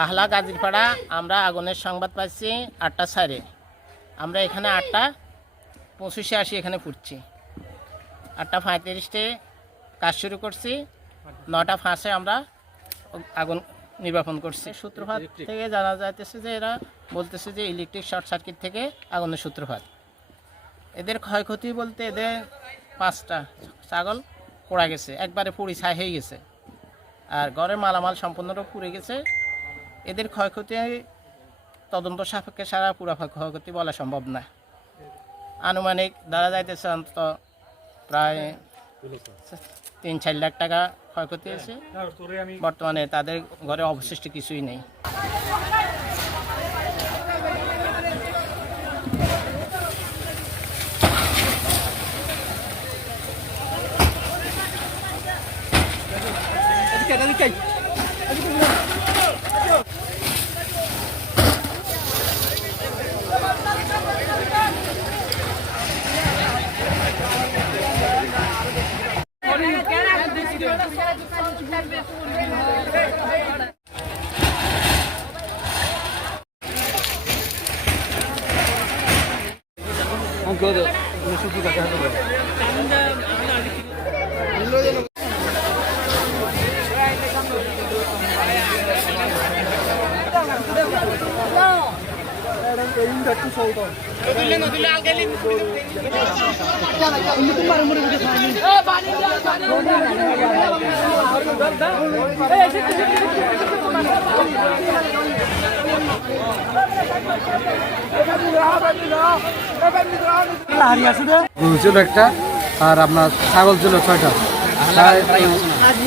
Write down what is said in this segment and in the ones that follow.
আহলা গাজীপাড়া আমরা আগুনের সংবাদ পাচ্ছি আটটা সাইডে। আমরা এখানে আটটা পঁচিশে আসি, এখানে ফুটছি। আটটা পঁয়ত্রিশটে কাজ শুরু করছি। নটা ফাঁসে আমরা আগুন নির্বাপন করছি। সূত্রপাত থেকে জানা যাইতেছে যে এরা বলতেছে যে ইলেকট্রিক শর্ট সার্কিট থেকে আগুনের সূত্রপাত। এদের ক্ষয়ক্ষতি বলতে এদের পাঁচটা ছাগল পোড়া গেছে। একবারে পুড়ি ছাই হয়ে গেছে। আর ঘরের মালামাল সম্পূর্ণরূপ পুড়ে গেছে। এদের ক্ষয়ক্ষতি তদন্ত সাপেক্ষে সারা পুরা ক্ষয়ক্ষতি বলা সম্ভব না। আনুমানিক দ্বারা যাইতেছে অন্তত প্রায় তিন চার লাখ টাকা ক্ষয়ক্ষতি আছে বর্তমানে তাদের ঘরে অবশিষ্ট কিছুই নেই। ಇಗೋದು ಸುತ್ತು ಕಟ್ಟ ಮರಮುರಿ গরু ছিল একটা, আর আপনার ছাগল ছিল ছয়টা।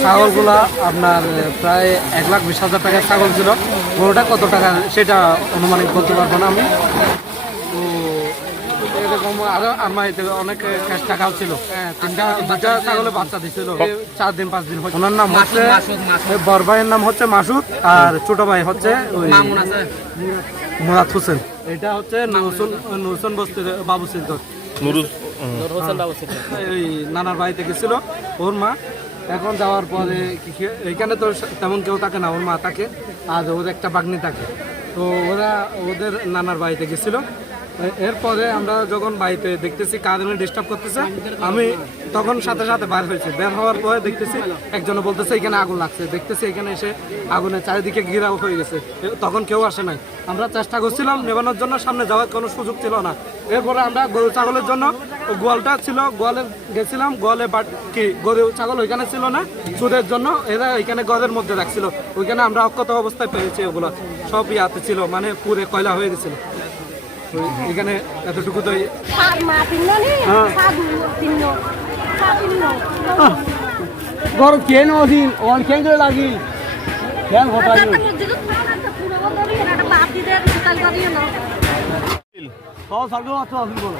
ছাগলগুলা আপনার, প্রায় এক লাখ বিশ হাজার টাকার ছাগল ছিল গরুটা কত টাকা সেটা অনুমানিক বলতে পারব না আমি। এরকম আরও আমার অনেক ক্যাশ টাকাও ছিল। হ্যাঁ, তিনটা দুটা ছাগলে বাচ্চা দিছিল। চার দিন পাঁচ দিন ওনার নাম হচ্ছে বড় ভাইয়ের নাম হচ্ছে মাসুদ আর ছোট ভাই হচ্ছে ওই মুরাদ হোসেন। এটা হচ্ছে নৌসন নৌসন বস্তির বাবু সিদ্ধর এই নানার বাড়িতে গেছিল ওর মা। এখন যাওয়ার পরে এইখানে তো তেমন কেউ থাকে না ওর মা থাকে আর ওর একটা বাগনি থাকে। তো ওরা ওদের নানার বাড়িতে গেছিল। এরপরে আমরা যখন বাড়িতে দেখতেছি কারেন্ট ডিস্টার্ব করতেছে, আমি তখন সাথে সাথে বার হয়েছি। বের হওয়ার পরে দেখতেছি একজন বলতেছে, এখানে আগুন লাগছে। দেখতেছি এখানে এসে আগুনের চারিদিকে ঘিরাও হয়ে গেছে। তখন কেউ আসে নাই। আমরা চেষ্টা করছিলাম নেবানোর জন্য, সামনে যাওয়ার কোনো সুযোগ ছিল না। এরপরে আমরা গরু ছাগলের জন্য গোয়ালটা ছিল, গোয়ালে গেছিলাম, গোয়ালে বাট কি, গরু ছাগল ওইখানে ছিল না, সুদের জন্য এরা ওইখানে ঘরের মধ্যে রাখছিল। ওইখানে আমরা অক্ষত অবস্থায় পেয়েছি ওগুলো। সব ইয়াতে ছিল মানে পুরে কয়লা হয়ে গেছিল। তো এখানে এতটুকু তো গরম কেন অধীন অন কেন করে। লাগি কেন ঘটাই সব সার্গো আছে অধীন বলো।